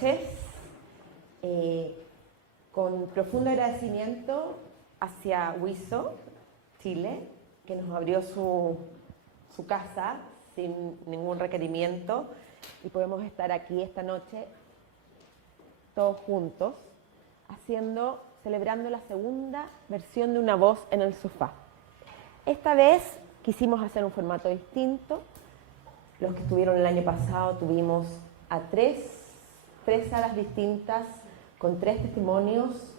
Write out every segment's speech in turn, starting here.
noches. Con profundo agradecimiento hacia WISO Chile, que nos abrió su casa sin ningún requerimiento y podemos estar aquí esta noche todos juntos celebrando la segunda versión de Una Voz en el Sofá. Esta vez quisimos hacer un formato distinto. Los que estuvieron el año pasado tuvimos a tres salas distintas con 3 testimonios.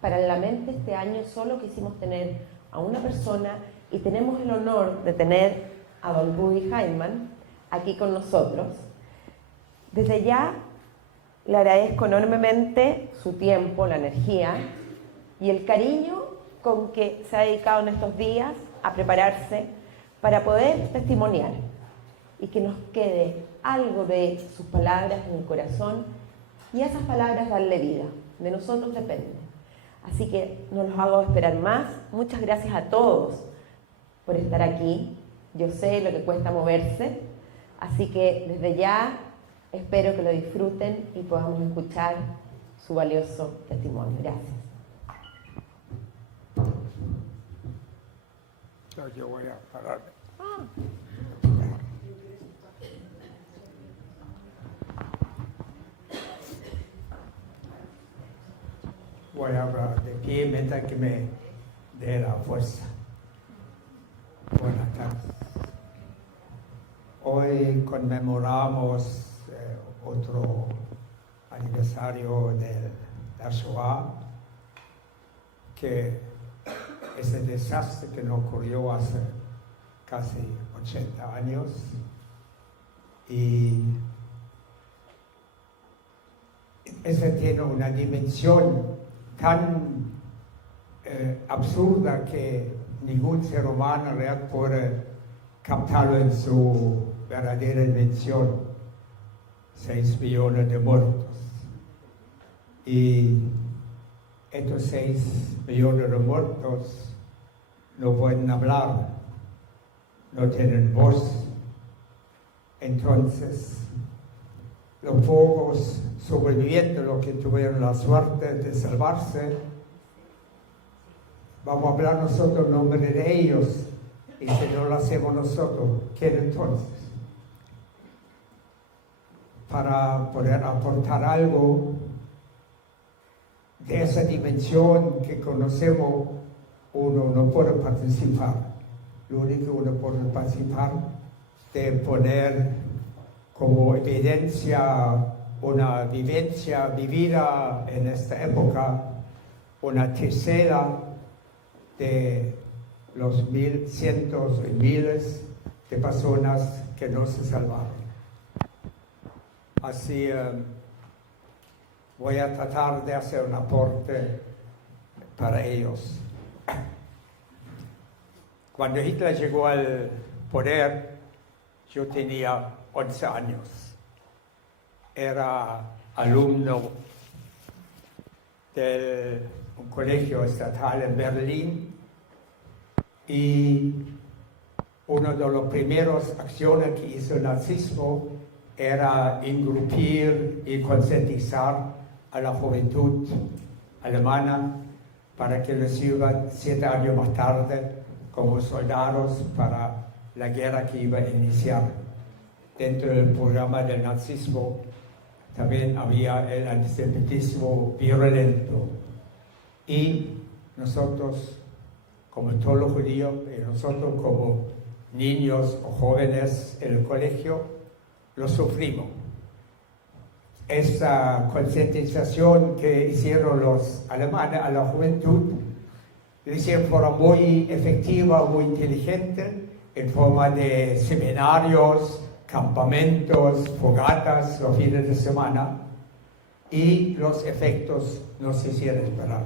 Paralelamente este año solo quisimos tener a una persona y tenemos el honor de tener a don Rudy Heimann aquí con nosotros. Desde ya le agradezco enormemente su tiempo, la energía y el cariño con que se ha dedicado en estos días a prepararse para poder testimoniar y que nos quede algo de sus palabras en el corazón y a esas palabras darle vida. De nosotros depende. Así que no los hago esperar más. Muchas gracias a todos por estar aquí. Yo sé lo que cuesta moverse, así que desde ya espero que lo disfruten y podamos escuchar su valioso testimonio. Gracias. Yo voy a parar. Voy a hablar de pie mientras que me dé la fuerza. Buenas tardes. Hoy conmemoramos otro aniversario de la Shoah, que es el desastre que nos ocurrió hace casi 80 años. Y ese tiene una dimensión tan absurda que ningún ser humano real puede captarlo en su verdadera dimensión. 6 millones de muertos. Y estos 6 millones de muertos no pueden hablar, no tienen voz. Entonces, los pocos sobrevivientes, los que tuvieron la suerte de salvarse, vamos a hablar nosotros en nombre de ellos, y si no lo hacemos nosotros, ¿quién entonces? Para poder aportar algo de esa dimensión que conocemos, uno no puede participar. Lo único que uno puede participar de poner como evidencia una vivencia vivida en esta época, una tercera de los cientos y miles de personas que no se salvaron. Así voy a tratar de hacer un aporte para ellos. Cuando Hitler llegó al poder, yo tenía 11 años. Era alumno de un colegio estatal en Berlín y una de las primeras acciones que hizo el nazismo era engrupir y concientizar a la juventud alemana para que les sirvan 7 años más tarde como soldados para la guerra que iba a iniciar. Dentro del programa del nazismo también había el antisemitismo violento. Y nosotros, como todos los judíos, y nosotros como niños o jóvenes en el colegio, lo sufrimos. Esa concientización que hicieron los alemanes a la juventud, lo hicieron de forma muy efectiva, muy inteligente, en forma de seminarios, campamentos, fogatas los fines de semana, y los efectos no se hicieron esperar.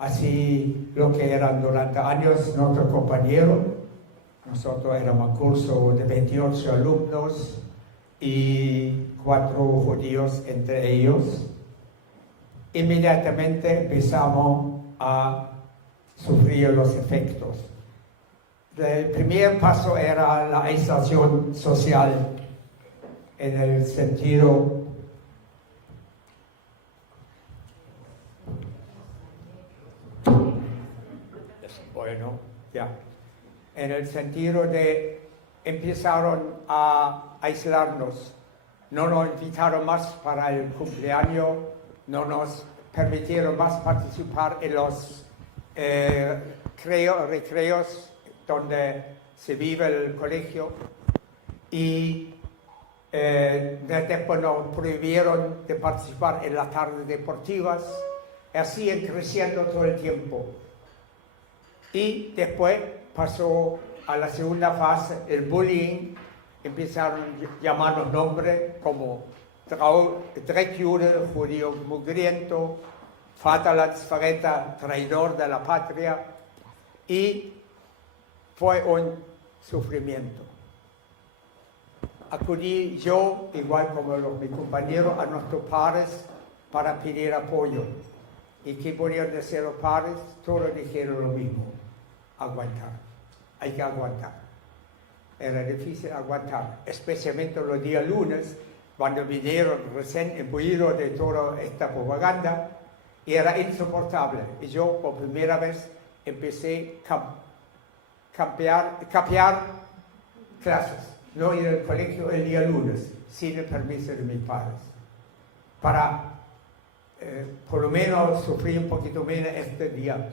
Así lo que eran durante años nuestros compañeros, nosotros éramos un curso de 28 alumnos y 4 judíos entre ellos, inmediatamente empezamos a sufrir los efectos. El primer paso era la aislación social, en el sentido Bueno, ya. En el sentido de empezaron a aislarnos. No nos invitaron más para el cumpleaños, no nos permitieron más participar en los recreos donde se vive el colegio y después nos prohibieron de participar en las tardes deportivas, así creciendo todo el tiempo. Y después pasó a la segunda fase, el bullying, empezaron a llamarnos nombres como Dreckjude, judío mugriento, Vaterlandsverräter, traidor de la patria, y fue un sufrimiento. Acudí yo, igual como mis compañeros, a nuestros padres para pedir apoyo. ¿Y qué podían decir los padres? Todos dijeron lo mismo: aguantar, hay que aguantar. Era difícil aguantar, especialmente los días lunes, cuando vinieron recién imbuidos de toda esta propaganda, y era insoportable. Y yo, por primera vez, empecé a capear clases, no ir al colegio el día lunes, sin el permiso de mis padres, para por lo menos sufrir un poquito menos este día.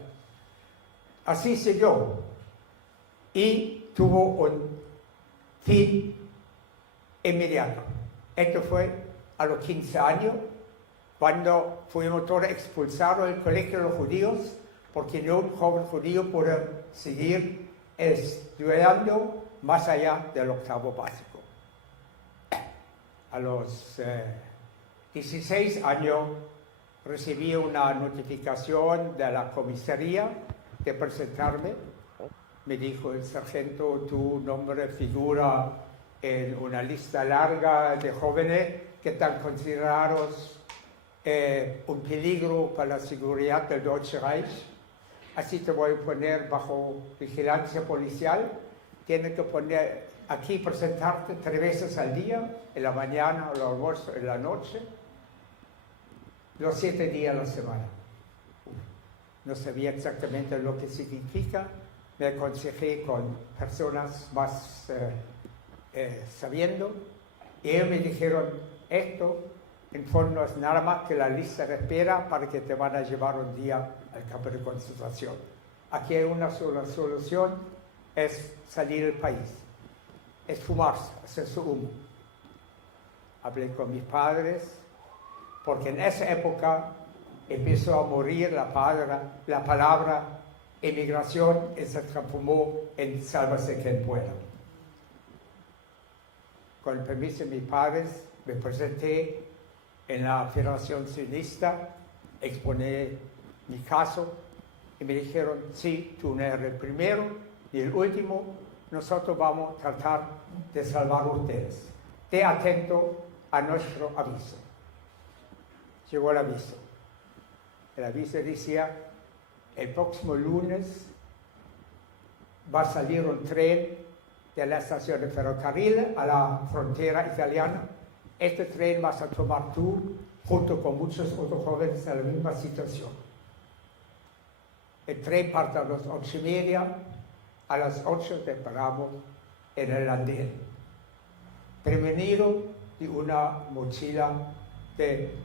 Así siguió, y tuvo un fin inmediato. Esto fue a los 15 años, cuando fuimos todos expulsados del colegio de los judíos, porque no un joven judío puede seguir estudiando más allá del octavo básico. A los 16 años recibí una notificación de la comisaría de presentarme. Me dijo el sargento: tu nombre figura en una lista larga de jóvenes que están considerados un peligro para la seguridad del Deutsche Reich. Así te voy a poner bajo vigilancia policial. Tienes que poner aquí, presentarte 3 veces al día, en la mañana, al almuerzo, en la noche, los 7 días a la semana. No sabía exactamente lo que significa. Me aconsejé con personas más sabiendo, y ellos me dijeron: esto en fondo es nada más que la lista de espera para que te van a llevar un día al campo de concentración. Aquí hay una sola solución: es salir del país, es fumarse, hacer su humo. Hablé con mis padres, porque en esa época empezó a morir la palabra emigración, y se transformó en sálvase quien pueda. Con el permiso de mis padres, me presenté en la Federación Sionista, exponé mi caso, y me dijeron: sí, tú no eres el primero ni el último, nosotros vamos a tratar de salvar a ustedes. Esté atento a nuestro aviso. Llegó el aviso. El aviso decía: el próximo lunes va a salir un tren de la estación de ferrocarril a la frontera italiana. Este tren vas a tomar tú, junto con muchos otros jóvenes en la misma situación. El tren parte a las 8:30, a las 8 te paramos en el andén. Prevenido de una mochila de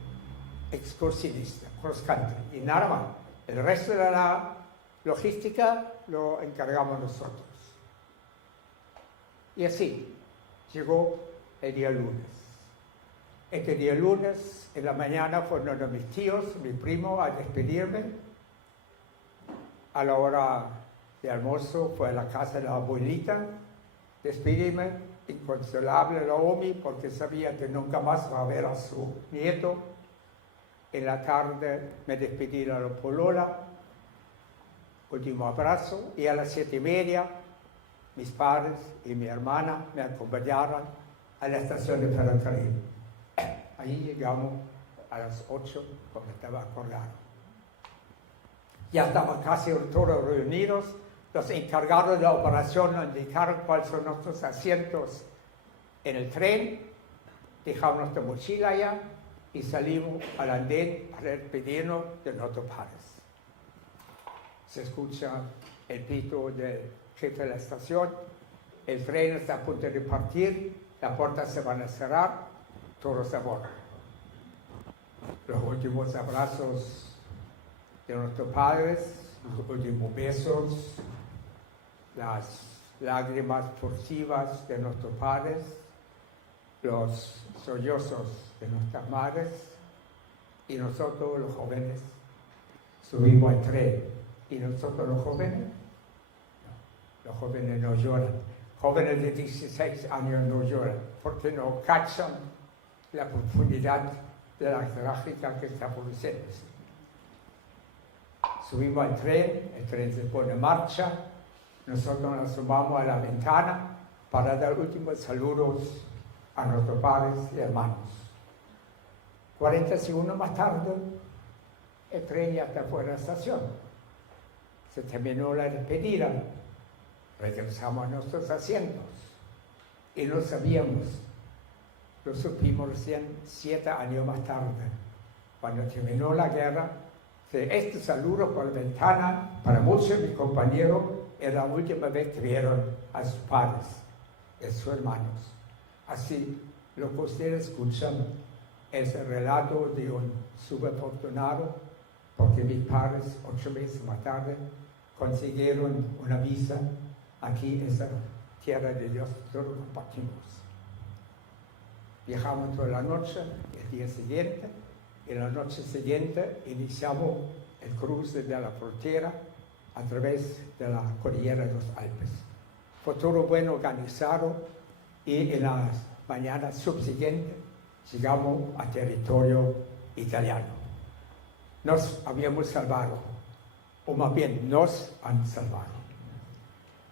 excursionista, cross country, y nada más. El resto de la logística lo encargamos nosotros. Y así llegó el día lunes. Este día lunes, en la mañana, fueron mis tíos, mi primo, a despedirme. A la hora de almuerzo fue a la casa de la abuelita, despedirme, inconsolable Naomi, porque sabía que nunca más va a ver a su nieto. En la tarde me despedí de la polola, último abrazo, y a las 7:30 mis padres y mi hermana me acompañaron a la estación de ferrocarril. Ahí llegamos a las 8, como estaba acordado. Ya estaban casi todos reunidos. Los encargados de la operación nos indicaron cuáles son nuestros asientos en el tren. Dejamos nuestra mochila allá y salimos al andén para despedirnos de nuestros padres. se escucha el pito del jefe de la estación, el tren está a punto de partir, las puertas se van a cerrar, todos a bordo. Los últimos abrazos de nuestros padres, los últimos besos, las lágrimas furtivas de nuestros padres, los sollozos de nuestras madres, y nosotros los jóvenes subimos al tren. ¿Y nosotros los jóvenes? No, los jóvenes no lloran. Jóvenes de 16 años no lloran porque no cachan la profundidad de la trágica que está produciéndose. Subimos al tren, el tren se pone en marcha, nosotros nos asomamos a la ventana para dar últimos saludos a nuestros padres y hermanos. 40 segundos más tarde, el tren ya está fuera de la estación. Se terminó la despedida, regresamos a nuestros asientos y lo sabíamos. Lo supimos recién 7 años más tarde, cuando terminó la guerra. Este saludo por la ventana, para muchos de mis compañeros, era la última vez que vieron a sus padres, a sus hermanos. Así, lo que ustedes escuchan es el relato de un subafortunado, porque mis padres, 8 meses más tarde, consiguieron una visa aquí en esa tierra de Dios, todos lo compartimos. Viajamos toda la noche, el día siguiente, y la noche siguiente iniciamos el cruce de la frontera a través de la cordillera de los Alpes. Fue todo bueno organizado y en las mañanas subsiguientes llegamos a territorio italiano. Nos habíamos salvado, o más bien nos han salvado.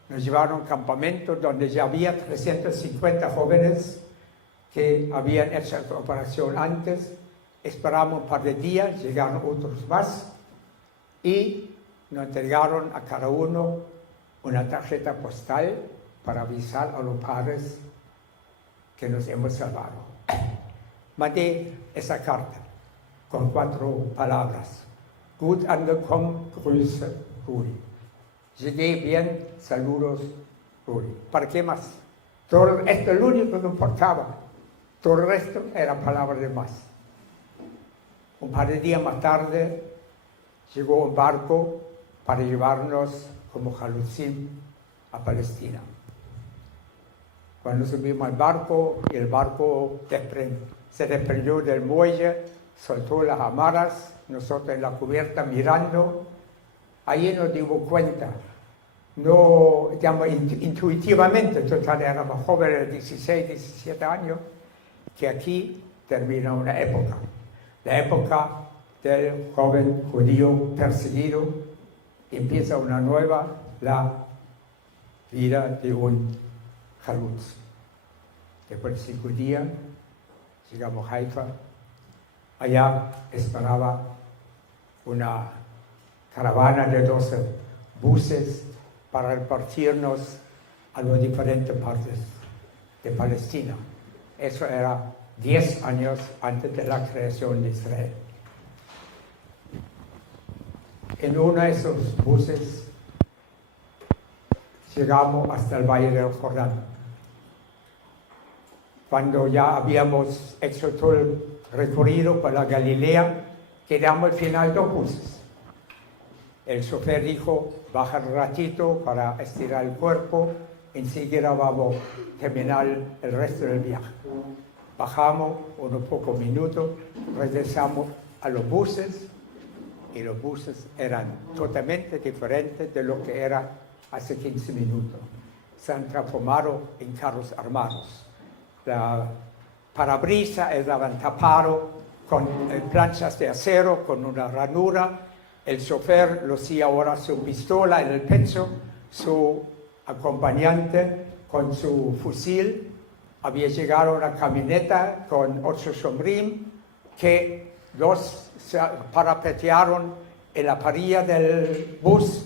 Nos llevaron a un campamento donde ya había 350 jóvenes que habían hecho la operación antes. Esperamos un par de días, llegaron otros más y nos entregaron a cada uno una tarjeta postal para avisar a los padres que nos hemos salvado. Mandé esa carta con 4 palabras. Gut angekommen, Grüße, Rudi. Llegué bien, saludos, Rudi. ¿Para qué más? Todo esto es lo único que importaba. Todo el resto era palabras de más. Un par de días más tarde llegó un barco para llevarnos como jalutzim a Palestina. Cuando subimos al barco, y el barco se desprendió del muelle, soltó las amarras, nosotros en la cubierta mirando, ahí nos dimos cuenta, no, digamos, intuitivamente, total éramos jóvenes de 16, 17 años, que aquí termina una época, la época del joven judío perseguido, empieza una nueva, la vida de un jalutz. Después de 5 días, llegamos a Haifa. Allá esperaba una caravana de 12 buses para repartirnos a las diferentes partes de Palestina. Eso era 10 años antes de la creación de Israel. En uno de esos buses llegamos hasta el Valle del Jordán. Cuando ya habíamos hecho todo el recorrido por la Galilea, quedamos al final 2 buses. El chofer dijo, baja un ratito para estirar el cuerpo, enseguida vamos a terminar el resto del viaje. Bajamos unos pocos minutos, regresamos a los buses, y los buses eran totalmente diferentes de lo que era hace 15 minutos. Se han transformado en carros armados. La parabrisas estaban tapados con planchas de acero, con una ranura. El chofer lucía ahora su pistola en el pecho, su acompañante con su fusil. Había llegado una camioneta con 8 shomrim que los se parapetearon en la parilla del bus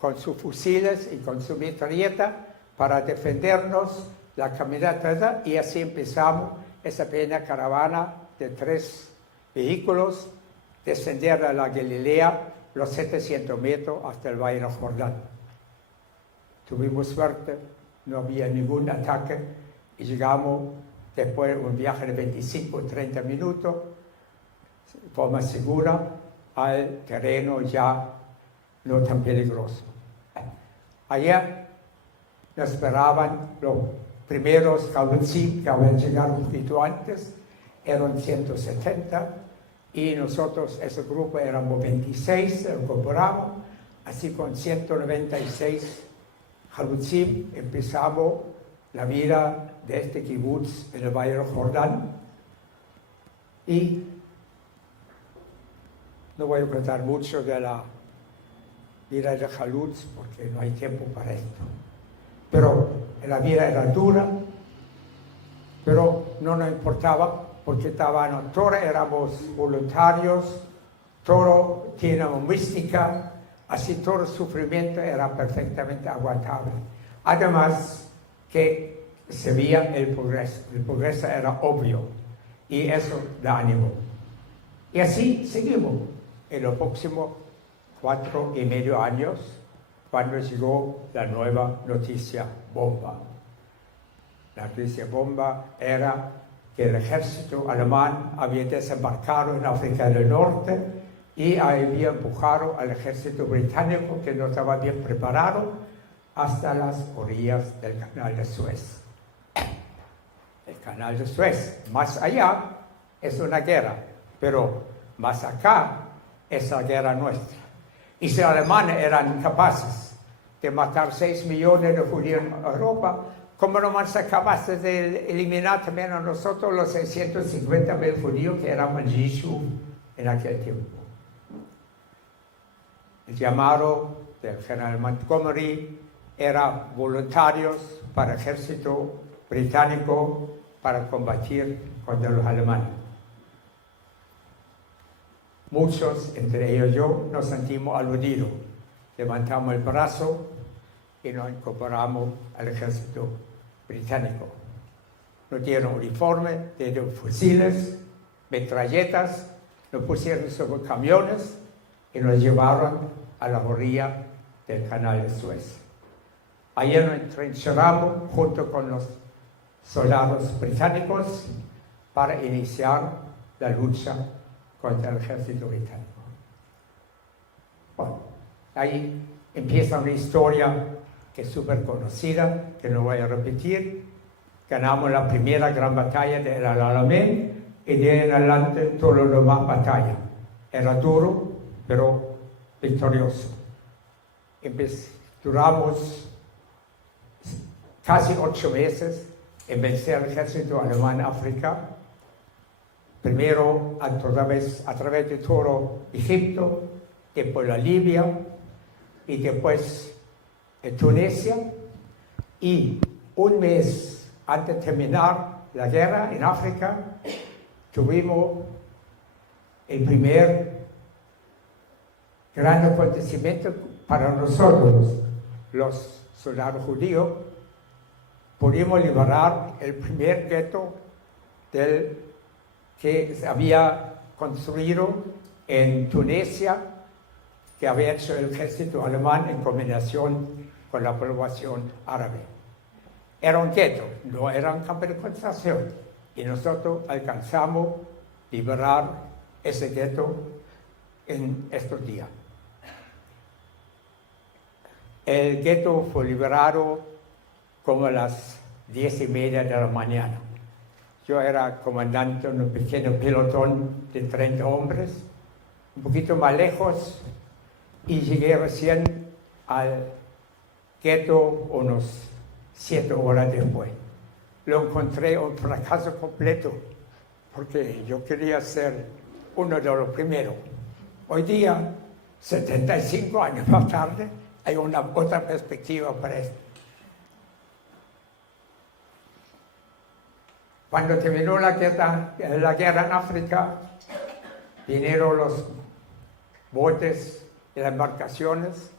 con sus fusiles y con su metralleta para defendernos la camioneta, y así empezamos esa pequeña caravana de 3 vehículos, descender a la Galilea los 700 metros hasta el Valle del Jordán. Tuvimos suerte, no había ningún ataque y llegamos después de un viaje de 25 o 30 minutos, de forma segura, al terreno ya no tan peligroso. Allá nos esperaban los primeros Halutzim que habían llegado un poquito antes, eran 170, y nosotros, ese grupo, éramos 26, lo incorporamos, así con 196 Halutzim empezamos la vida de este kibutz en el Valle del Jordán. Y no voy a contar mucho de la vida de Halutz porque no hay tiempo para esto. Pero la vida era dura, pero no nos importaba porque todos éramos voluntarios, todos teníamos mística, así todo el sufrimiento era perfectamente aguantable. Además que se veía el progreso era obvio y eso da ánimo. Y así seguimos en los próximos 4,5 años, cuando llegó la nueva noticia bomba. La noticia bomba era que el ejército alemán había desembarcado en África del Norte y había empujado al ejército británico, que no estaba bien preparado, hasta las orillas del Canal de Suez. El Canal de Suez, más allá, es una guerra, pero más acá es la guerra nuestra. Y si los alemanes eran capaces de matar 6 millones de judíos en Europa, ¿cómo no van a ser capaces de eliminar también a nosotros los 650,000 judíos que éramos Yishuv en aquel tiempo? El llamado del general Montgomery era voluntarios para el ejército británico para combatir contra los alemanes. Muchos, entre ellos yo, nos sentimos aludidos. Levantamos el brazo y nos incorporamos al ejército británico. Nos dieron uniforme, dieron fusiles, metralletas, nos pusieron sobre camiones y nos llevaron a la orilla del Canal de Suez. Allí nos entrenchamos junto con los soldados británicos para iniciar la lucha contra el ejército británico. Bueno, ahí empieza una historia que es súper conocida, que no voy a repetir. Ganamos la primera gran batalla de El Alamein y de ahí en adelante todo lo demás batalla. Era duro, pero victorioso. Duramos casi 8 meses en vencer al ejército alemán en África. Primero a través de todo Egipto, después la Libia y después Tunisia. Y un mes antes de terminar la guerra en África, tuvimos el primer gran acontecimiento para nosotros, los soldados judíos. Pudimos liberar el primer gueto que se había construido en Tunisia, que había hecho el ejército alemán en combinación con la población árabe. Era un gueto, no era un campo de concentración, y nosotros alcanzamos a liberar ese gueto en estos días. El gueto fue liberado como a las 10:30 de la mañana. Yo era comandante de un pequeño pelotón de 30 hombres, un poquito más lejos, y llegué recién al gueto unos 7 horas después. Lo encontré un fracaso completo, porque yo quería ser uno de los primeros. Hoy día, 75 años más tarde, hay una otra perspectiva para esto. Cuando terminó la guerra en África, vinieron los botes y las embarcaciones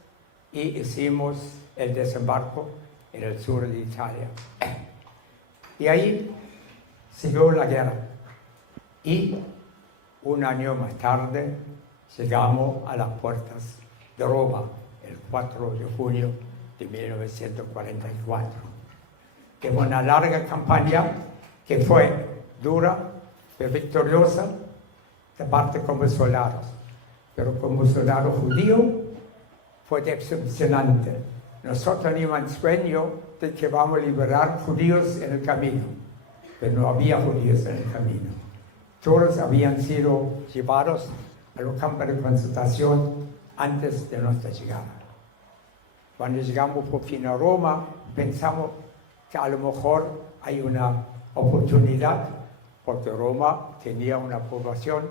y hicimos el desembarco en el sur de Italia. Y ahí siguió la guerra. Y un año más tarde llegamos a las puertas de Roma el 4 de junio de 1944. Que fue una larga campaña que fue dura, pero victoriosa de parte como soldados. Pero como soldado judío fue decepcionante. Nosotros teníamos el sueño de que vamos a liberar judíos en el camino, pero no había judíos en el camino. Todos habían sido llevados a los campos de concentración antes de nuestra llegada. Cuando llegamos por fin a Roma, pensamos que a lo mejor hay una oportunidad, porque Roma tenía una población,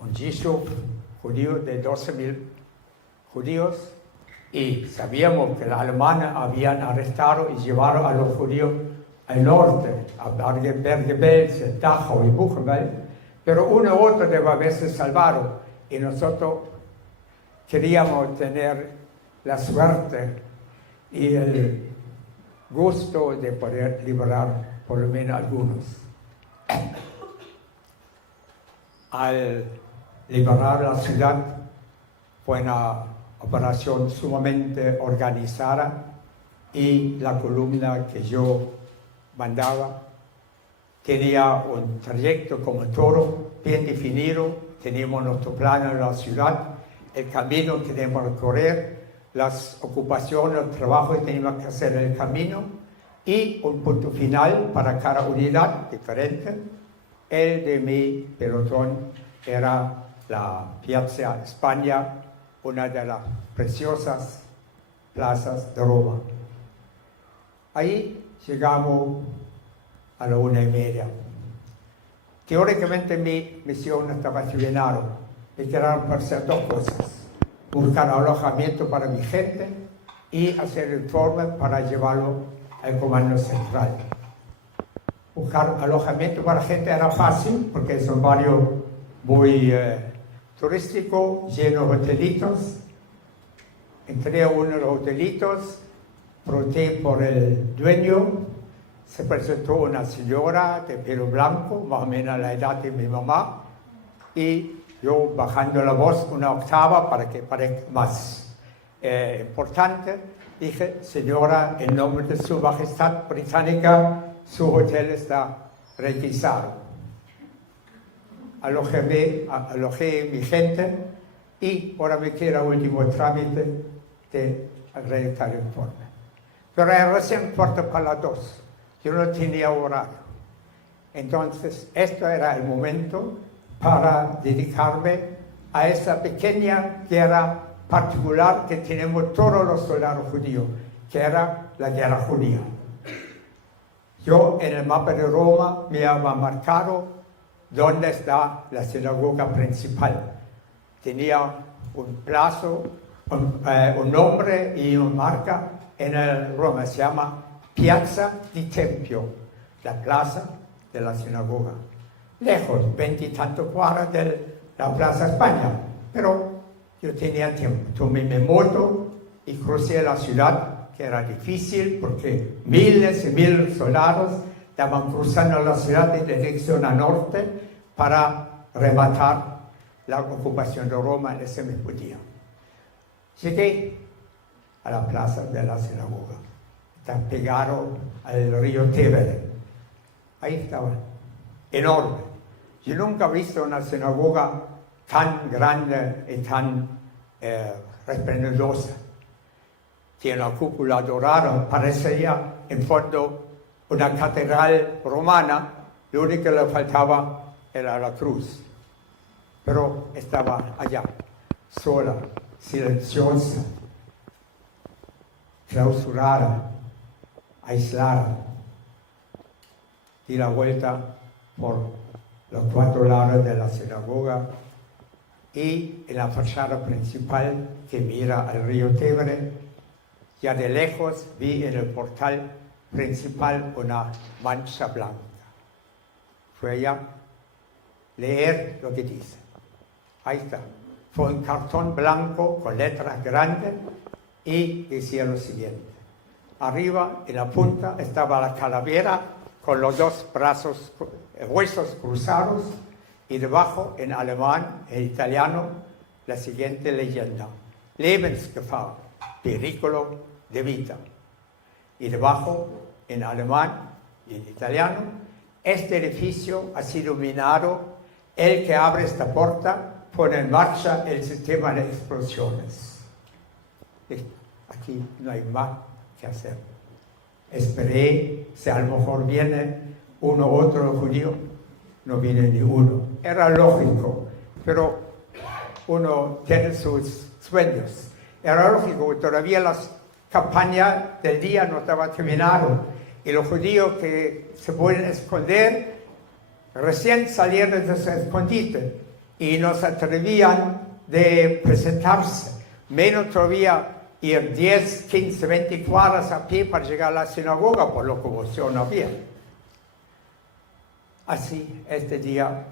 un Yishuv judío de 12.000 judíos, y sabíamos que los alemanes habían arrestado y llevado a los judíos al norte, a Bergen-Belsen, Dachau y Buchenwald, pero uno u otro debe haberse salvado, y nosotros queríamos tener la suerte y el gusto de poder liberar por lo menos algunos. Al liberar la ciudad fue una operación sumamente organizada, y la columna que yo mandaba tenía un trayecto como todo bien definido. Teníamos nuestro plan en la ciudad, el camino que teníamos que recorrer, las ocupaciones, el trabajo que teníamos que hacer en el camino, y un punto final para cada unidad diferente. El de mi pelotón era la Piazza España, una de las preciosas plazas de Roma. Ahí llegamos a la 1:30. Teóricamente mi misión estaba terminada. Me quedaron por hacer dos cosas: buscar alojamiento para mi gente y hacer el informe para llevarlo al comando central. Buscar alojamiento para la gente era fácil, porque es un barrio muy turístico, lleno de hotelitos. Entré a uno de los hotelitos, pregunté por el dueño. Se presentó una señora de pelo blanco, más o menos la edad de mi mamá, y yo, bajando la voz una octava para que parezca más importante, dije: señora, en nombre de su majestad británica, su hotel está requisado. Alojé mi gente, y ahora me queda el último trámite de redactar el informe. Pero era recién cuarto para las 2. Yo no tenía horario. Entonces, esto era el momento para dedicarme a esa pequeña guerra particular que tenemos todos los soldados judíos, que era la guerra judía. Yo en el mapa de Roma me había marcado dónde está la sinagoga principal. Tenía un plazo, un nombre y una marca en el Roma. Se llama Piazza di Tempio, la plaza de la sinagoga. Lejos, 20 y tantos cuadras de la Plaza España, pero yo tenía tiempo. Tomé mi moto y crucé la ciudad, que era difícil porque miles y miles de soldados estaban cruzando la ciudad en dirección al norte para rematar la ocupación de Roma en ese mismo día. Llegué a la plaza de la sinagoga. Está pegado al río Tevere. Ahí estaba, enorme. Yo nunca he visto una sinagoga tan grande y tan resplendosa. Tiene una cúpula dorada, parecía en fondo una catedral romana. Lo único que le faltaba era la cruz. Pero estaba allá, sola, silenciosa, clausurada, aislada. Di la vuelta por los 4 lados de la sinagoga, y en la fachada principal que mira al río Tevere, ya de lejos vi en el portal principal una mancha blanca. Fue allá leer lo que dice. Ahí está. Fue un cartón blanco con letras grandes y decía lo siguiente: arriba, en la punta, estaba la calavera con los 2 brazos, huesos cruzados, y debajo, en alemán e italiano, la siguiente leyenda: Lebensgefahr, pericolo de vida. Y debajo, en alemán y en italiano, este edificio ha sido minado. El que abre esta puerta pone en marcha el sistema de explosiones. Listo. Aquí no hay más que hacer. Esperé si a lo mejor viene uno u otro judío. No viene ni uno. Era lógico, pero uno tiene sus sueños. Era lógico, todavía la campaña del día no estaba terminada. Y los judíos que se pueden esconder recién salieron de su escondite y no se atrevían de presentarse. Menos todavía ir 10, 15, 20 cuadras a pie para llegar a la sinagoga, por locomoción no había. Así, este día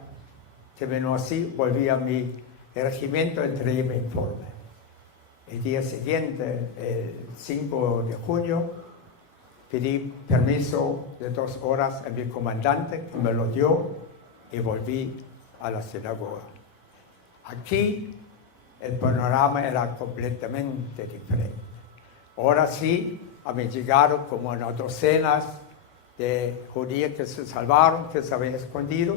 terminó así, volví a mi regimiento, entregué mi informe. El día siguiente, el 5 de junio, pedí permiso de 2 horas a mi comandante, que me lo dio, y volví a la sinagoga. Aquí el panorama era completamente diferente. Ahora sí, habían llegado como unas docenas de judíos que se salvaron, que se habían escondido,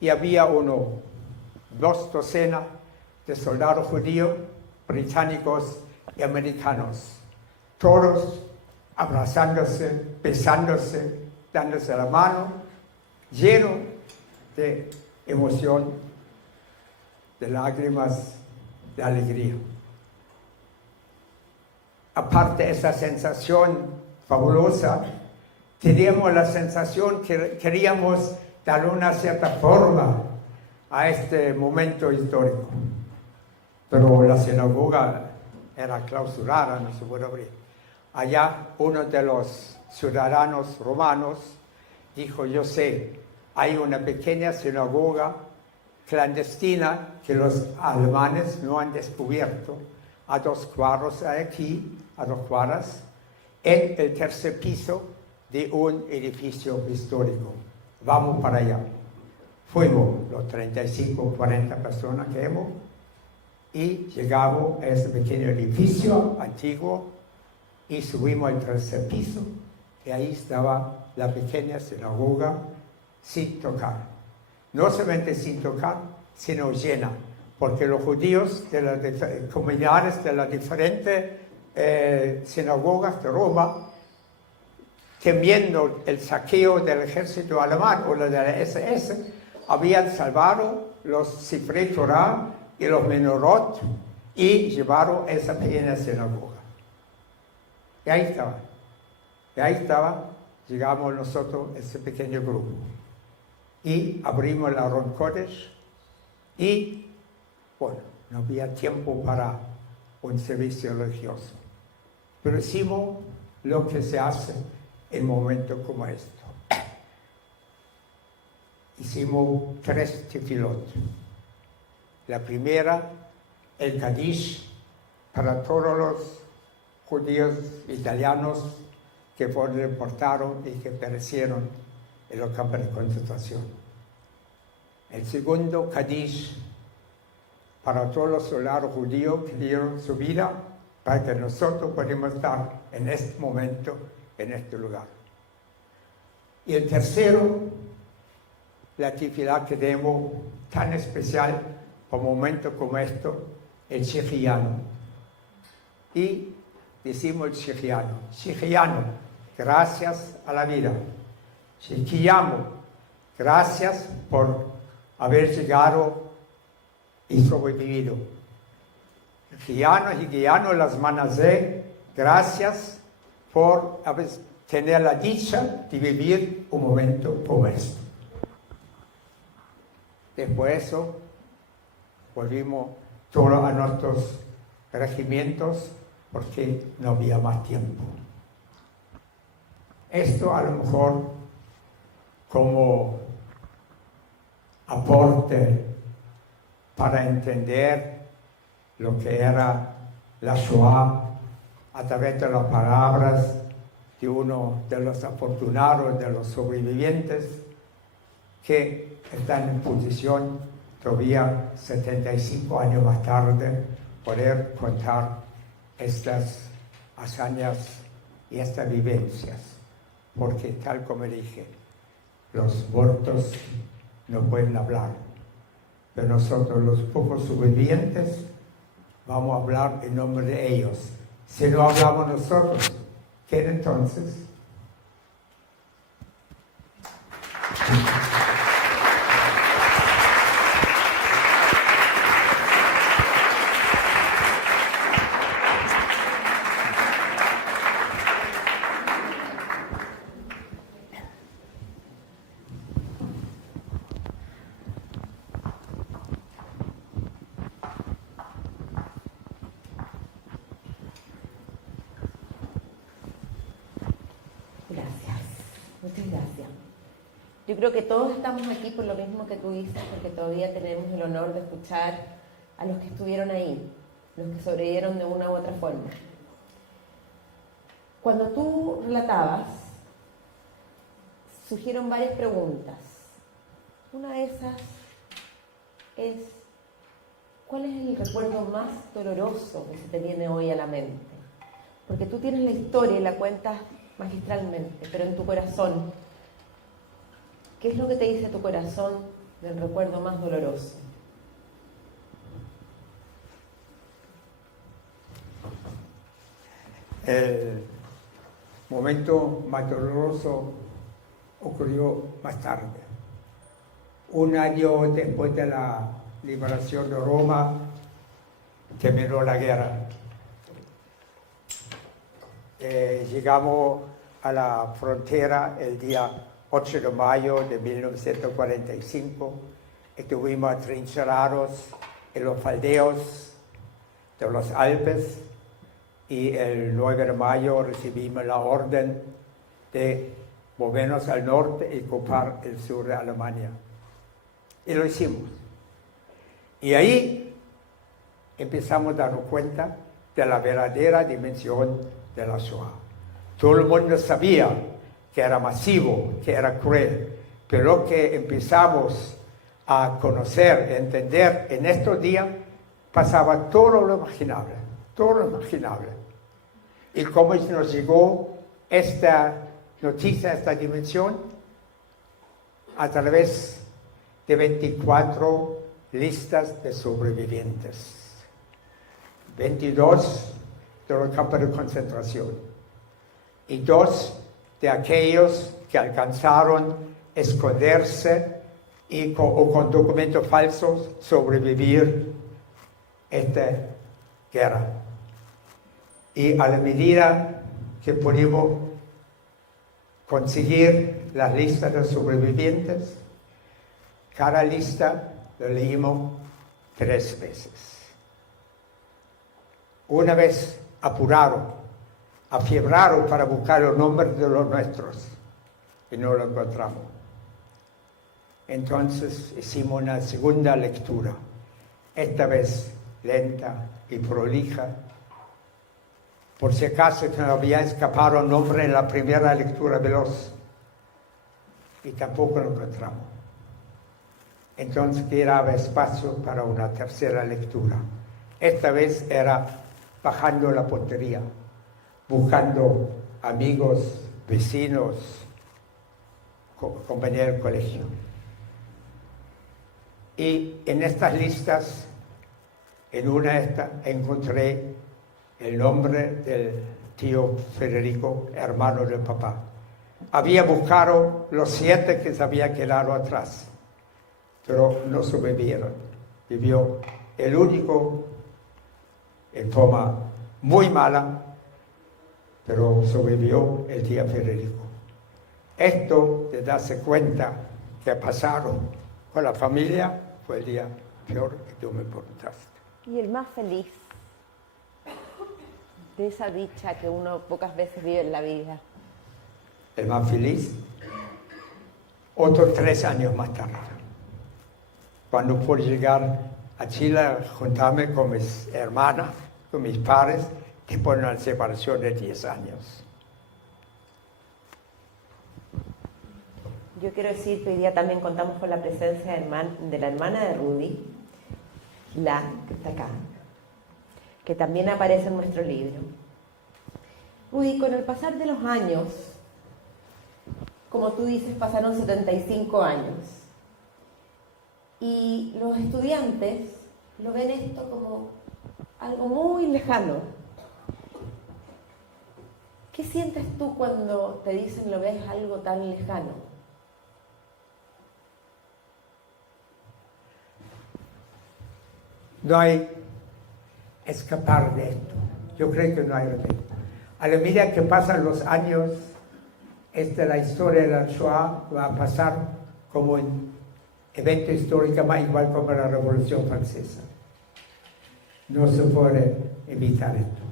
y había 2 docenas de soldados judíos, británicos y americanos, todos abrazándose, besándose, dándose la mano, lleno de emoción, de lágrimas, de alegría. Aparte de esa sensación fabulosa, teníamos la sensación que queríamos dar una cierta forma a este momento histórico. Pero la sinagoga era clausurada, no se puede abrir. Allá uno de los ciudadanos romanos dijo: yo sé, hay una pequeña sinagoga clandestina que los alemanes no han descubierto, a 2 cuadras de aquí, a 2 cuadras, en el tercer piso de un edificio histórico. Vamos para allá. Fuimos los 35, 40 personas que hemos, y llegamos a ese pequeño edificio antiguo y subimos al tercer piso, y ahí estaba la pequeña sinagoga sin tocar. No solamente sin tocar, sino llena, porque los judíos de las comunidades de las diferentes sinagogas de Roma, temiendo el saqueo del ejército alemán o de la SS, habían salvado los Sifrei Torah y los Menorot y llevaron esa pequeña sinagoga. Y ahí estaba, llegamos nosotros, ese pequeño grupo, y abrimos el Aron Kodesh, y bueno, no había tiempo para un servicio religioso, pero hicimos lo que se hace en momentos como esto. Hicimos 3 tefilot. La primera, el Kadish, para todos los judíos italianos que fueron deportados y que perecieron en los campos de concentración. El segundo, Kadish, para todos los soldados judíos que dieron su vida para que nosotros podamos estar en este momento, en este lugar. Y el tercero, la tefilá que tenemos tan especial para momentos como esto, el Shehianu. Y decimos el Shehianu, gracias a la vida. Shehianu, gracias por haber llegado y sobrevivido. Shehianu, las manazé, gracias por tener la dicha de vivir un momento como este. Después de eso, volvimos todos a nuestros regimientos porque no había más tiempo. Esto a lo mejor como aporte para entender lo que era la Shoah a través de las palabras de uno de los afortunados, de los sobrevivientes, que están en posición todavía 75 años más tarde, poder contar estas hazañas y estas vivencias, porque tal como dije, los muertos no pueden hablar, pero nosotros los pocos sobrevivientes vamos a hablar en nombre de ellos. Si no hablamos nosotros, ¿quién entonces? Muchas gracias. Yo creo que todos estamos aquí por lo mismo que tú dices, porque todavía tenemos el honor de escuchar a los que estuvieron ahí, los que sobrevivieron de una u otra forma. Cuando tú relatabas, surgieron varias preguntas. Una de esas es, ¿cuál es el recuerdo más doloroso que se te viene hoy a la mente? Porque tú tienes la historia y la cuentas magistralmente, pero en tu corazón, ¿qué es lo que te dice tu corazón del recuerdo más doloroso? El momento más doloroso ocurrió más tarde. Un año después de la liberación de Roma, terminó la guerra. Llegamos a la frontera el día 8 de mayo de 1945. Estuvimos atrincherados en los faldeos de los Alpes y el 9 de mayo recibimos la orden de movernos al norte y ocupar el sur de Alemania. Y lo hicimos. Y ahí empezamos a darnos cuenta de la verdadera dimensión de la Shoah. Todo el mundo sabía que era masivo, que era cruel, pero lo que empezamos a conocer, a entender en estos días, pasaba todo lo imaginable, todo lo imaginable. Y cómo nos llegó esta noticia, esta dimensión, a través de 24 listas de sobrevivientes, 22 de los campos de concentración y 2 de aquellos que alcanzaron a esconderse y con documentos falsos sobrevivir esta guerra. Y a la medida que pudimos conseguir las listas de sobrevivientes, cada lista lo leímos 3 veces. Una vez apuraron, afiebraron para buscar los nombres de los nuestros y no lo encontramos. Entonces hicimos una segunda lectura, esta vez lenta y prolija, por si acaso todavía escaparon nombres en la primera lectura veloz y tampoco lo encontramos. Entonces quedaba espacio para una tercera lectura. Esta vez era bajando la portería, buscando amigos, vecinos, compañeros del colegio. Y en estas listas, en una de estas, encontré el nombre del tío Federico, hermano del papá. Había buscado los 7 que se habían quedado atrás, pero no sobrevivieron. Vivió el único en forma muy mala, pero sobrevivió el tío Federico. Esto de darse cuenta que pasaron con la familia fue el día peor que tú me preguntaste. Y el más feliz de esa dicha que uno pocas veces vive en la vida. El más feliz, otros 3 años más tarde, cuando pude llegar a Chile a juntarme con mis hermanas, con mis padres, después de una separación de 10 años. yo quiero decir que hoy día también contamos con la presencia de la hermana de Rudy, la que está acá, que también aparece en nuestro libro. Rudy, con el pasar de los años, como tú dices, pasaron 75 años, y los estudiantes lo ven esto como algo muy lejano. ¿Qué sientes tú cuando te dicen lo ves algo tan lejano? No hay escapar de esto. Yo creo que no hay remedio. A la medida que pasan los años, la historia de la Shoah va a pasar como un evento histórico más igual como la Revolución Francesa. No se puede evitar esto.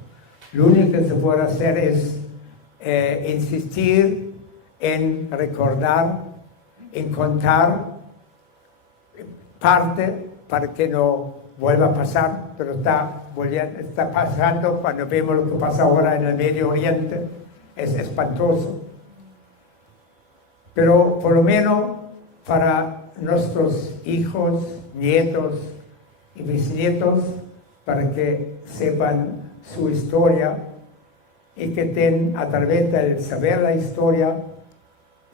Lo único que se puede hacer es insistir en recordar, en contar parte para que no vuelva a pasar, pero está pasando. Cuando vemos lo que pasa ahora en el Medio Oriente, es espantoso. Pero por lo menos para nuestros hijos, nietos y bisnietos, para que sepan su historia y que estén a través del saber la historia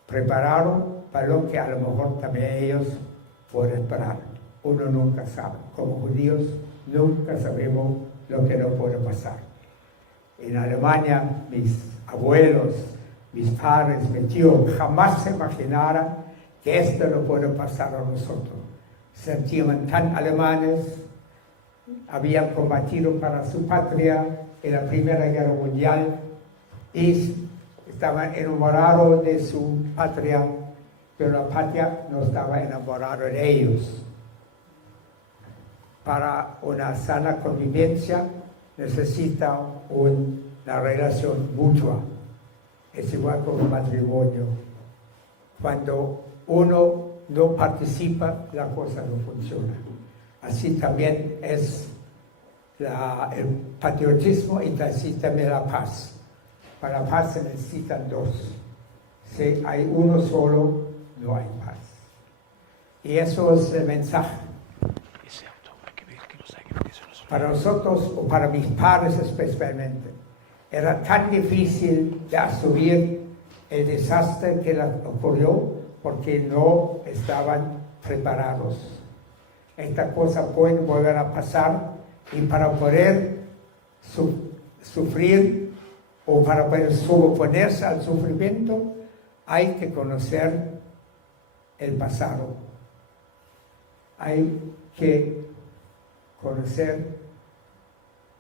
preparados para lo que a lo mejor también ellos pueden esperar. Uno nunca sabe. Como judíos nunca sabemos lo que nos puede pasar. En Alemania, mis abuelos, mis padres, mi tío, jamás se imaginaran que esto no puede pasar a nosotros. Se sentían tan alemanes, habían combatido para su patria en la Primera Guerra Mundial y estaban enamorados de su patria, pero la patria no estaba enamorada de ellos. Para una sana convivencia necesita una relación mutua. Es igual como un matrimonio. Cuando uno no participa, la cosa no funciona. Así también es el patriotismo y así también la paz. Para la paz se necesitan dos. Si hay uno solo, no hay paz. Y eso es el mensaje. Para nosotros, o para mis padres especialmente, era tan difícil de asumir el desastre que ocurrió porque no estaban preparados. Esta cosa puede volver a pasar y para poder sufrir o para poder sobreponerse al sufrimiento hay que conocer el pasado. Hay que conocer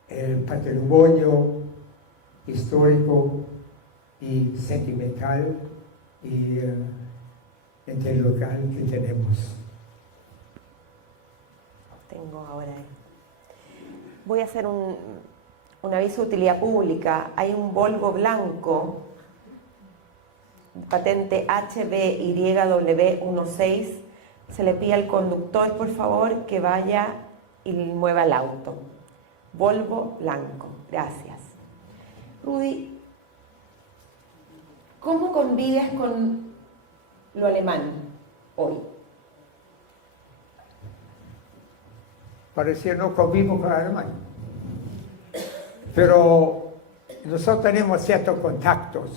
el patrimonio histórico y sentimental y intelectual que tenemos. Tengo ahora. Voy a hacer un aviso de utilidad pública. Hay un Volvo blanco, patente HBYW16. Se le pide al conductor, por favor, que vaya y mueva el auto. Volvo blanco. Gracias. Rudy, ¿cómo convives con lo alemán hoy? Parecía no convivo con Alemania. Pero nosotros tenemos ciertos contactos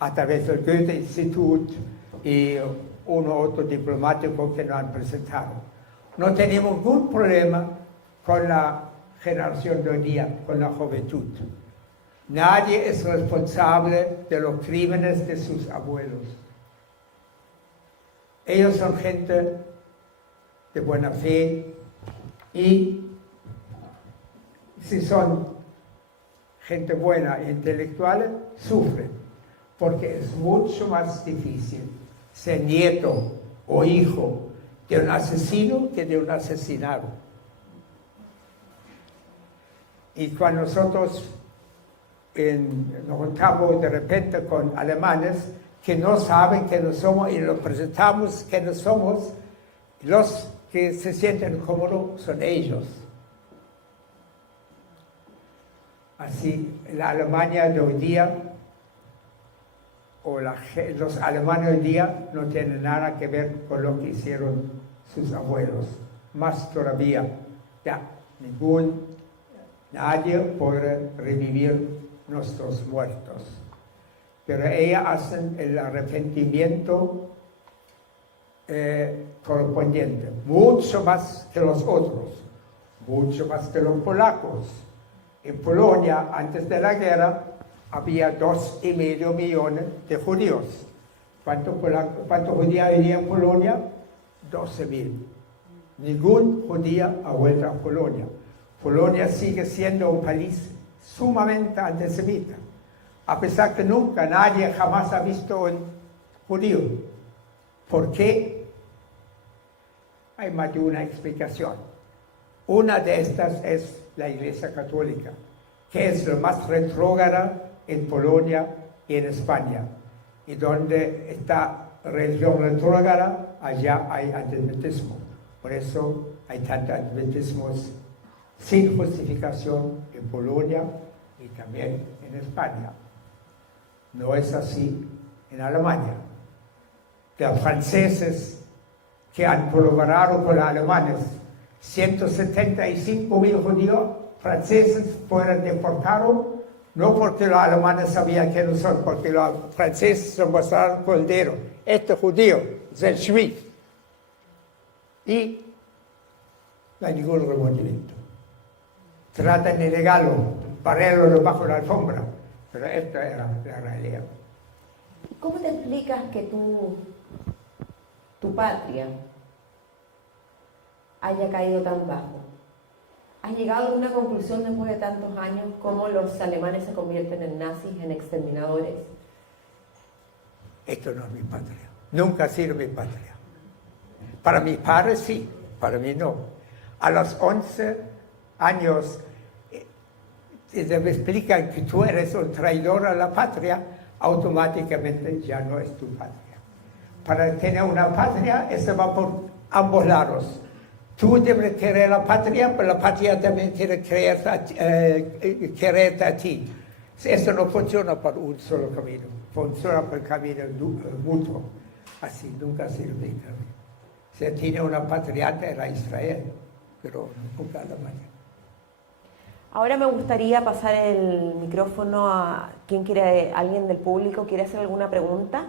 a través del Goethe-Institut y uno u otro diplomático que nos han presentado. No tenemos ningún problema con la generación de hoy día, con la juventud. Nadie es responsable de los crímenes de sus abuelos. Ellos son gente de buena fe y si son gente buena e intelectuales, sufren, porque es mucho más difícil ser nieto o hijo de un asesino que de un asesinado. Y cuando nosotros nos juntamos de repente con alemanes que no saben que no somos y nos presentamos que no somos, los que se sienten cómodos son ellos. Así, la Alemania de hoy día los alemanes hoy día no tienen nada que ver con lo que hicieron sus abuelos. Más todavía, ya, nadie puede revivir nuestros muertos. Pero ellas hacen el arrepentimiento correspondiente, mucho más que los otros, mucho más que los polacos. En Polonia, antes de la guerra, había 2,5 millones de judíos. ¿Cuántos judíos había en Polonia? 12,000. Ningún judío ha vuelto a Polonia. Polonia sigue siendo un país sumamente antisemita, a pesar que nunca, nadie jamás ha visto un judío. ¿Por qué? Hay más de una explicación. Una de estas es la Iglesia Católica, que es la más retrógrada en Polonia y en España. Y donde está religión retrógrada, allá hay antisemitismo. Por eso hay tantos antisemitismos sin justificación en Polonia y también en España. No es así en Alemania. Los franceses que han colaborado con los alemanes, 175,000 judíos franceses fueron deportados, no porque los alemanes sabían quiénes son, porque los franceses se mostraron con el dedo. Este judío es el Schmidt. Y no hay ningún remordimiento. Tratan de negarlo, barrerlo debajo de la alfombra, pero esta era la realidad. ¿Cómo te explicas que tu patria haya caído tan bajo? ¿Has llegado a alguna conclusión después de tantos años cómo los alemanes se convierten en nazis, en exterminadores? Esto no es mi patria. Nunca ha sido mi patria. Para mis padres sí, para mí no. A los 11 años te explican que tú eres un traidor a la patria, automáticamente ya no es tu patria. Para tener una patria, eso va por ambos lados. Tú debes querer la patria, pero la patria también quiere quererte a ti. Eso no funciona por un solo camino, funciona por el camino mutuo. Así nunca ha sido mi camino. Si tiene una patriarca era Israel, pero nunca Alemania. Ahora me gustaría pasar el micrófono a alguien del público. ¿Quiere hacer alguna pregunta?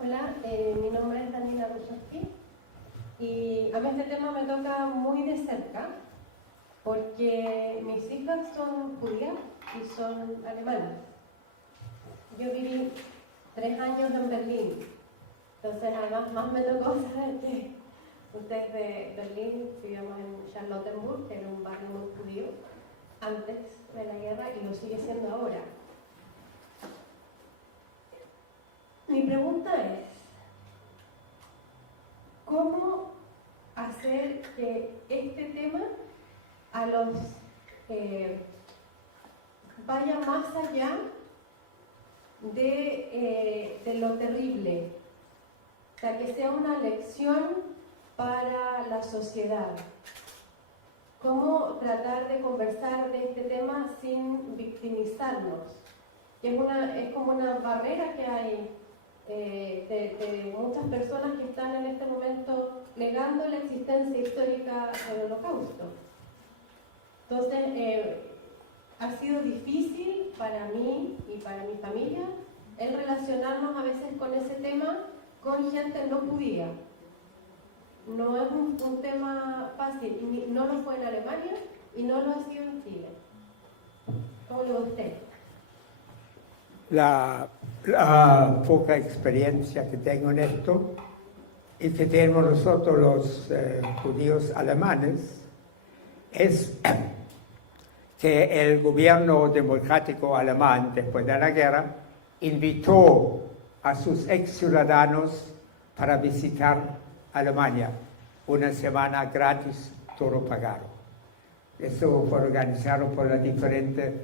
Hola, mi nombre es Daniela Rusowski y a mí este tema me toca muy de cerca porque mis hijas son judías y son alemanas. Yo viví 3 años en Berlín, entonces además más me tocó saber que ustedes de Berlín vivíamos en Charlottenburg, que era un barrio muy judío antes de la guerra y lo sigue siendo ahora. Mi pregunta es, ¿cómo hacer que este tema vaya más allá de lo terrible? O sea, que sea una lección para la sociedad. ¿Cómo tratar de conversar de este tema sin victimizarnos? Que es como una barrera que hay de muchas personas que están en este momento negando la existencia histórica del Holocausto. Entonces, ha sido difícil para mí y para mi familia el relacionarnos a veces con ese tema con gente no judía. No es un tema fácil, y no lo fue en Alemania y no lo ha sido en Chile. ¿Cómo lo ve usted? La poca experiencia que tengo en esto y que tenemos nosotros los judíos alemanes es que el gobierno democrático alemán después de la guerra invitó a sus ex ciudadanos para visitar Alemania, una semana gratis, todo pagado. Eso fue organizado por las diferentes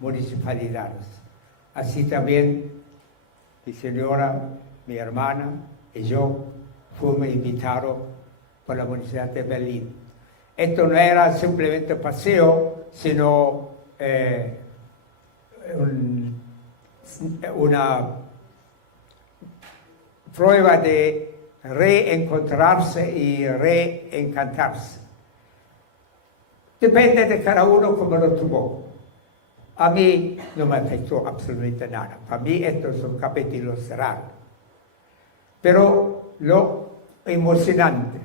municipalidades. Así también mi señora, mi hermana y yo fuimos invitados por la Universidad de Berlín. Esto no era simplemente paseo, sino una prueba de reencontrarse y reencantarse. Depende de cada uno cómo lo tuvo. A mí no me afectó absolutamente nada. Para mí esto es un capítulo cerrado. Pero lo emocionante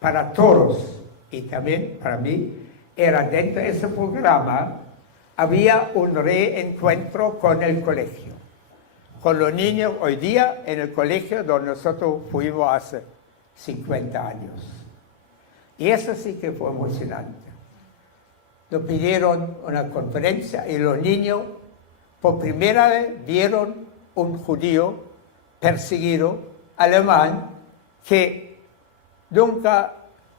para todos y también para mí era dentro de ese programa había un reencuentro con el colegio, con los niños hoy día en el colegio donde nosotros fuimos hace 50 años. Y eso sí que fue emocionante. Nos pidieron una conferencia y los niños por primera vez vieron un judío perseguido alemán que nunca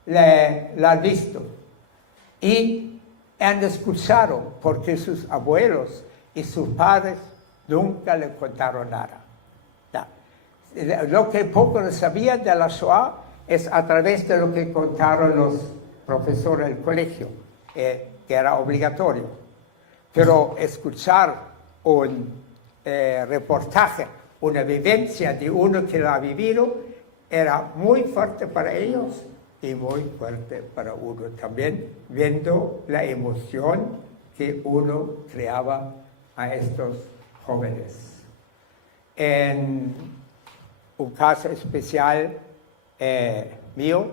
la han visto. Y han escuchado porque sus abuelos y sus padres nunca le contaron nada. Lo que poco sabían de la Shoah es a través de lo que contaron los profesores del colegio, que era obligatorio. Pero escuchar un reportaje, una vivencia de uno que lo ha vivido, era muy fuerte para ellos y muy fuerte para uno también, viendo la emoción que uno creaba a estos jóvenes. En un caso especial mío,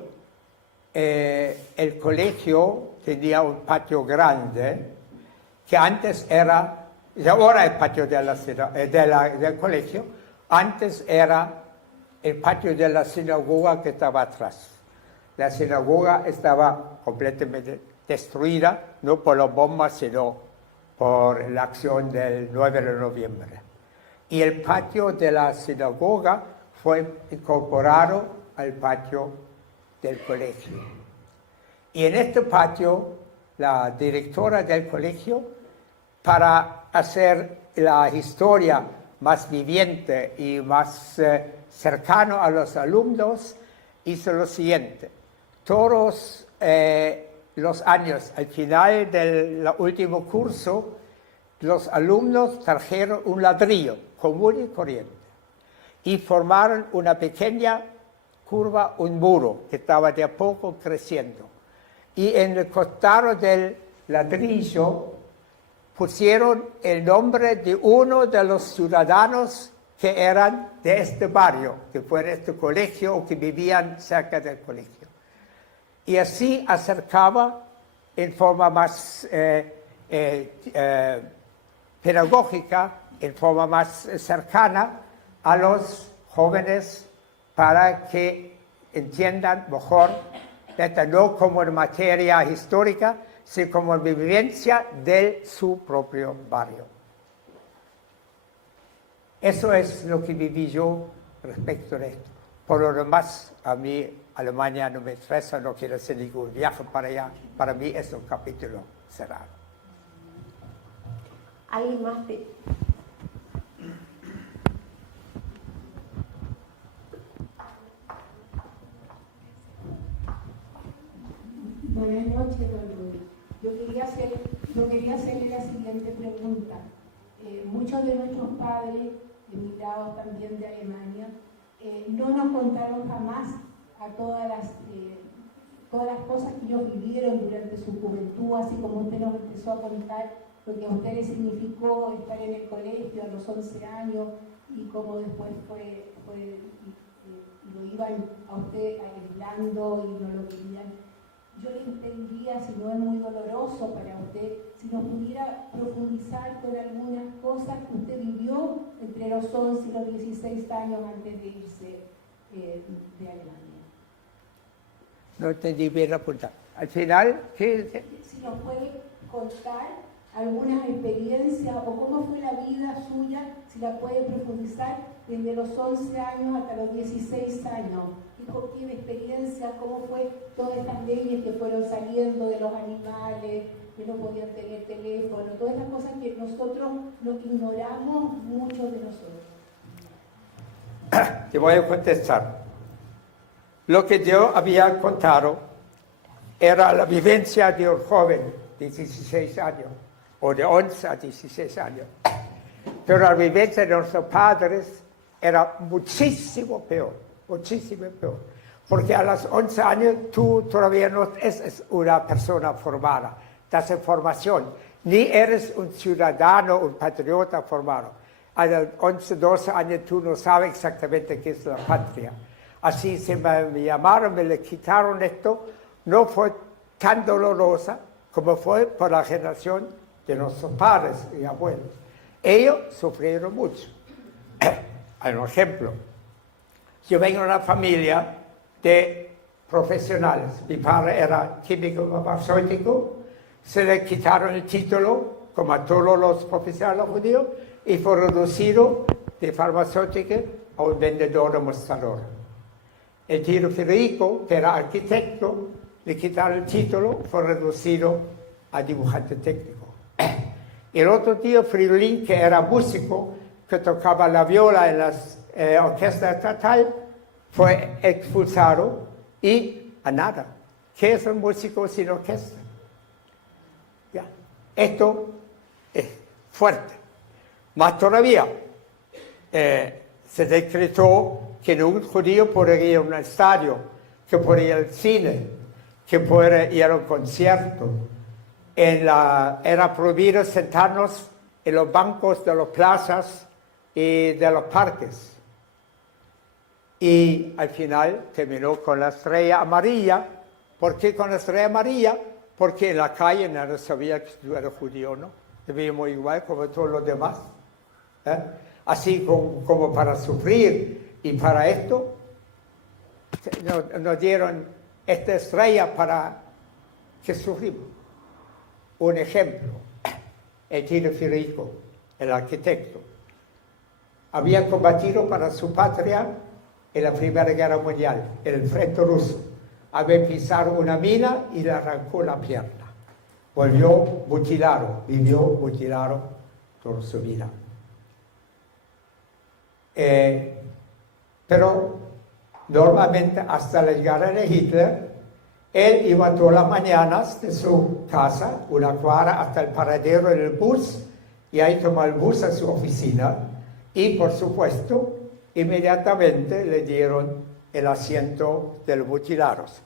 el colegio tenía un patio grande que antes era, ahora el patio del colegio, antes era el patio de la sinagoga que estaba atrás. La sinagoga estaba completamente destruida, no por las bombas, sino por la acción del 9 de noviembre. Y el patio de la sinagoga fue incorporado al patio del colegio. Y en este patio, la directora del colegio, para hacer la historia más viviente y más cercano a los alumnos, hizo lo siguiente. Todos los años, al final del último curso, los alumnos trajeron un ladrillo común y corriente y formaron una pequeña curva, un muro que estaba de a poco creciendo. Y en el costado del ladrillo pusieron el nombre de uno de los ciudadanos que eran de este barrio, que fue de este colegio o que vivían cerca del colegio. Y así acercaba en forma más pedagógica, en forma más cercana a los jóvenes para que entiendan mejor, no como en materia histórica, sino como en vivencia de su propio barrio. Eso es lo que viví yo respecto de esto. Por lo demás, a mí Alemania no me interesa, no quiero hacer ningún viaje para allá. Para mí es un capítulo cerrado. ¿Alguien más te... Buenas noches, don Luis. Yo quería hacerle la siguiente pregunta. Muchos de nuestros padres, emigrados también de Alemania, no nos contaron jamás a todas las cosas que ellos vivieron durante su juventud, así como usted nos empezó a contar lo que a usted le significó estar en el colegio a los 11 años y cómo después lo iban a usted aislando y no lo querían. Yo le pediría, si no es muy doloroso para usted, si nos pudiera profundizar con algunas cosas que usted vivió entre los 11 y los 16 años antes de irse de Alemania. No entendí bien la pregunta. Al final, ¿qué? Si nos puede contar algunas experiencias o cómo fue la vida suya, si la puede profundizar desde los 11 años hasta los 16 años. ¿Qué experiencia, cómo fue todas estas leyes que fueron saliendo de los animales, que no podían tener teléfono, todas estas cosas que nosotros lo ignoramos, muchos de nosotros? Te voy a contestar. Lo que yo había contado era la vivencia de un joven de 16 años, o de 11 a 16 años. Pero la vivencia de nuestros padres era muchísimo peor, porque a los 11 años tú todavía no eres una persona formada, estás en formación, ni eres un ciudadano, un patriota formado. A los 11, 12 años tú no sabes exactamente qué es la patria. Así se me llamaron, me le quitaron esto, no fue tan dolorosa como fue por la generación de nuestros padres y abuelos. Ellos sufrieron mucho. Hay un ejemplo. Yo vengo de una familia de profesionales. Mi padre era químico farmacéutico, se le quitaron el título, como a todos los profesionales judíos, y fue reducido de farmacéutica a un vendedor de mostrador. El tío Federico, que era arquitecto, le quitaron el título, fue reducido a dibujante técnico. El otro tío, Fridolin, que era músico, que tocaba la viola en las orquestas estatal, fue expulsado y a nada. ¿Qué es un músico sin orquesta? Ya. Esto es fuerte. Más todavía, se decretó que un judío podía ir a un estadio, que podía ir al cine, que podía ir a un concierto. Era prohibido sentarnos en los bancos de las plazas y de los parques. Y al final terminó con la estrella amarilla. ¿Por qué con la estrella amarilla? Porque en la calle nadie sabía que tú eras judío o no. Vivíamos igual como todos los demás. Así como para sufrir y para esto, nos dieron esta estrella para que sufrimos. Un ejemplo, el tío Federico, el arquitecto, había combatido para su patria en la Primera Guerra Mundial, en el frente ruso. Había pisado una mina y le arrancó la pierna. Volvió mutilado, vivió mutilado toda su vida. Pero normalmente hasta la llegada de Hitler, él iba todas las mañanas de su casa, una cuadra, hasta el paradero del bus, y ahí tomaba el bus a su oficina, y por supuesto, inmediatamente le dieron el asiento de los mutilados.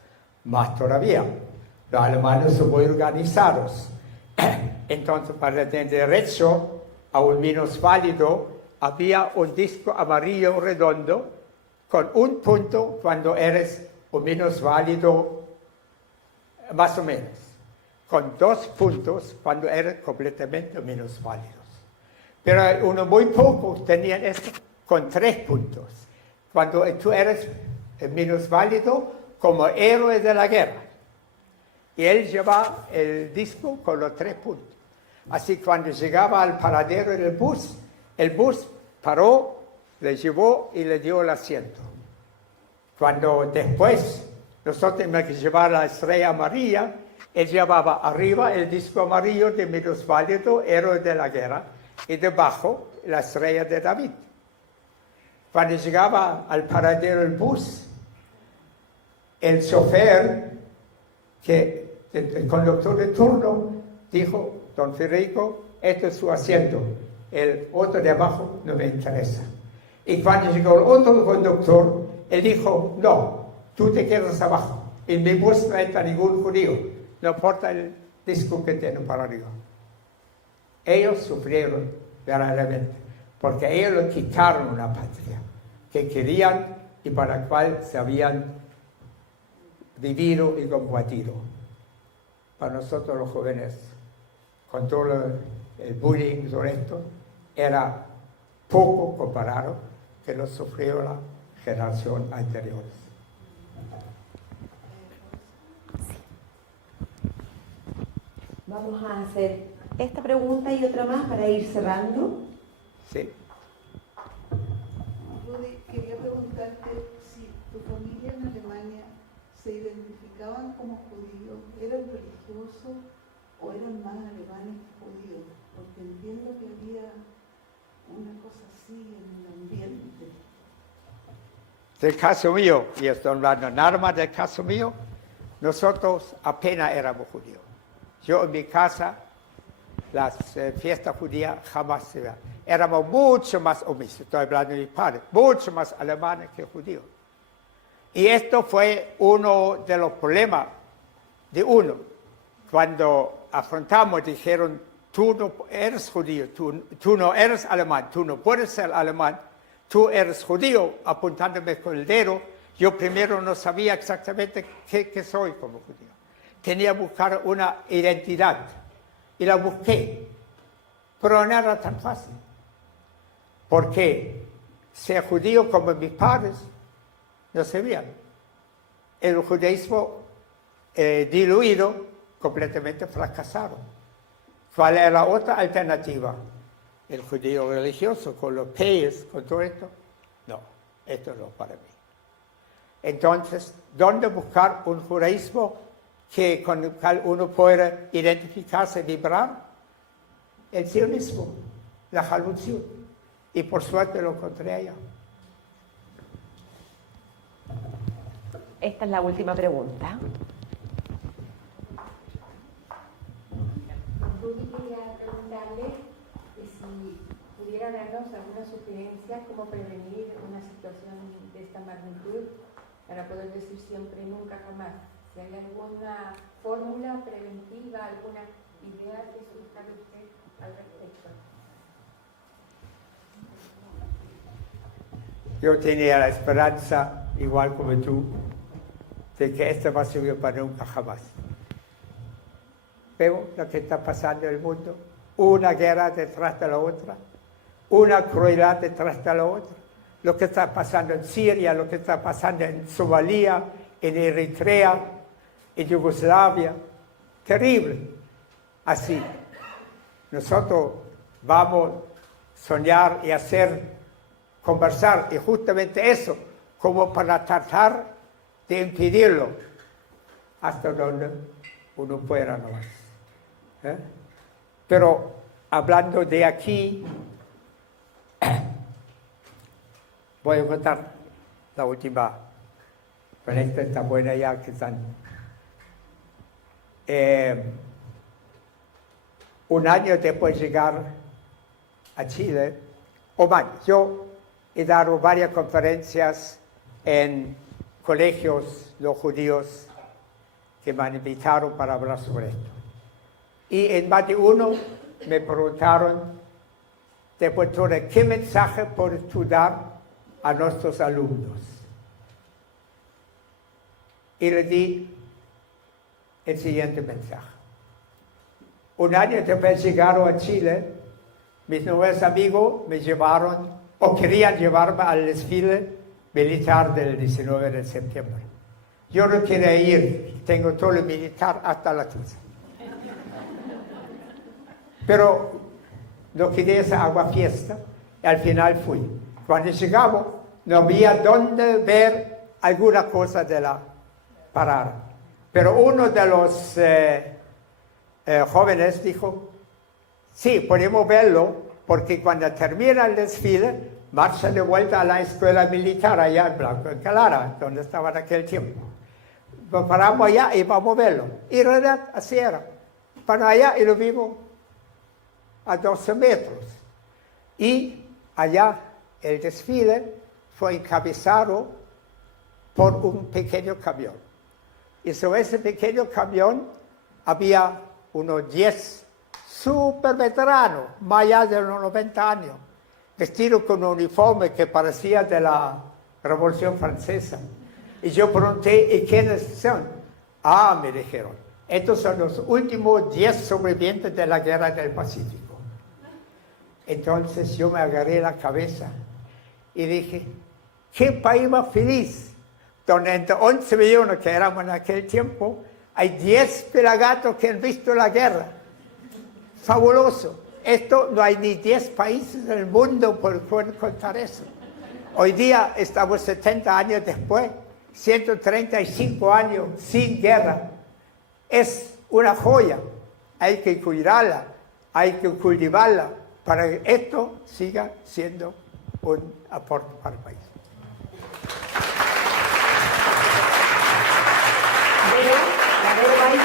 Más todavía, los alemanes son muy organizados. Entonces, para tener derecho a un minusválido, había un disco amarillo redondo con un punto cuando eres un minusválido, más o menos, con 2 puntos cuando eres completamente minusválidos. Pero uno muy pocos tenían esto con 3 puntos. Cuando tú eres minusválido como héroe de la guerra. Y él llevaba el disco con los 3 puntos. Así cuando llegaba al paradero del bus, el bus paró, le llevó y le dio el asiento. Cuando después nosotros teníamos que llevar la estrella amarilla, él llevaba arriba el disco amarillo de minusválido, héroe de la guerra, y debajo la estrella de David. Cuando llegaba al paradero del bus, el chofer, el conductor de turno, dijo: don Federico, este es su asiento, el otro de abajo no me interesa. Y cuando llegó el otro conductor, él dijo: no, tú te quedas abajo, en mi bus no entra ningún judío, no importa el disco que tiene para arriba. Ellos sufrieron verdaderamente, porque ellos le quitaron una patria que querían y para la cual se habían vivido y combatido. Para nosotros los jóvenes, con todo el bullying y todo esto, era poco comparado que lo sufrió la generación anterior. Vamos a hacer esta pregunta y otra más para ir cerrando. Sí. Rudy, quería preguntarte si tu familia en Alemania se identificaban como judíos, ¿eran religiosos o eran más alemanes que judíos? Porque entiendo que había una cosa así en el ambiente. del caso mío, y estoy hablando nada más del caso mío, nosotros apenas éramos judíos. Yo en mi casa, las fiestas judías jamás se veían. Éramos mucho más omisos, estoy hablando de mis padres, mucho más alemanes que judíos. Y esto fue uno de los problemas de uno. Cuando afrontamos, dijeron, tú no eres judío, tú no eres alemán, tú no puedes ser alemán, tú eres judío, apuntándome con el dedo. Yo primero no sabía exactamente qué soy como judío. Tenía que buscar una identidad y la busqué, pero no era tan fácil. Porque ser judío como mis padres no se veían. El judaísmo diluido, completamente fracasado. ¿Cuál era la otra alternativa? El judío religioso, con los peyes, con todo esto. No, esto no para mí. Entonces, ¿dónde buscar un judaísmo con el cual uno pueda identificarse, vibrar? El sionismo, la Halutzut. Y por suerte lo encontré allá. Esta es la última pregunta. Rudy quería preguntarle si pudiera darnos alguna sugerencia cómo prevenir una situación de esta magnitud para poder decir siempre nunca jamás. Si hay alguna fórmula preventiva, alguna idea que surja de usted al respecto. Yo tenía la esperanza, igual como tú, de que esto va a servir para nunca jamás. Veo lo que está pasando en el mundo, una guerra detrás de la otra, una crueldad detrás de la otra. Lo que está pasando en Siria, lo que está pasando en Somalia, en Eritrea, en Yugoslavia, terrible. Así, nosotros vamos a soñar y conversar, y justamente eso, como para tratar de impedirlo, hasta donde uno pueda nomás. Pero hablando de aquí, voy a contar la última, pero esta está buena ya que están. Un año después de llegar a Chile, yo he dado varias conferencias en colegios no judíos que me han invitado para hablar sobre esto. Y en más de uno me preguntaron después de qué mensaje puedes tú dar a nuestros alumnos. Y le di el siguiente mensaje. Un año después de llegar a Chile, mis nuevos amigos me llevaron, o querían llevarme al desfile militar del 19 de septiembre. Yo no quería ir, tengo todo el militar hasta la tusa. Pero no quería esa aguafiesta y al final fui. Cuando llegamos no había dónde ver alguna cosa de la parada. Pero uno de los jóvenes dijo, sí, podemos verlo, porque cuando termina el desfile, marcha de vuelta a la escuela militar allá en Blanco Encalada, donde estaba en aquel tiempo. Nos paramos allá y vamos a verlo. Y en realidad así era. Para allá y lo vimos a 12 metros. Y allá el desfile fue encabezado por un pequeño camión. Y sobre ese pequeño camión había unos 10 super veteranos, más allá de los 90 años, vestidos con un uniforme que parecía de la Revolución Francesa. Y yo pregunté, ¿y quiénes son? Ah, me dijeron, estos son los últimos 10 sobrevivientes de la Guerra del Pacífico. Entonces yo me agarré la cabeza y dije, ¿qué país más feliz? Donde entre 11 millones que éramos en aquel tiempo, hay 10 pelagatos que han visto la guerra. Fabuloso. Esto no hay ni 10 países en el mundo por poder contar eso. Hoy día estamos 70 años después, 135 años sin guerra. Es una joya. Hay que cuidarla, hay que cultivarla para que esto siga siendo un aporte para el país. Ay, sí.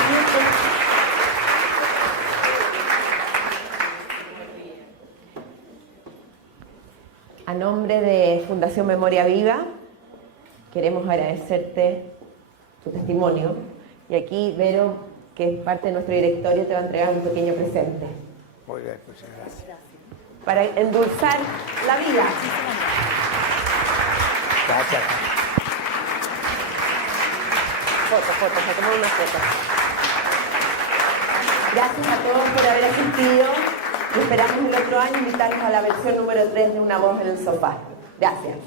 A nombre de Fundación Memoria Viva, queremos agradecerte tu testimonio. Y aquí, Vero, que es parte de nuestro directorio, te va a entregar un pequeño presente. Muy bien, muchas gracias. Para endulzar la vida. Gracias. Foto, a tomar una foto. Gracias a todos por haber asistido y esperamos el otro año invitarlos a la versión número 3 de Una Voz en el Sofá. Gracias.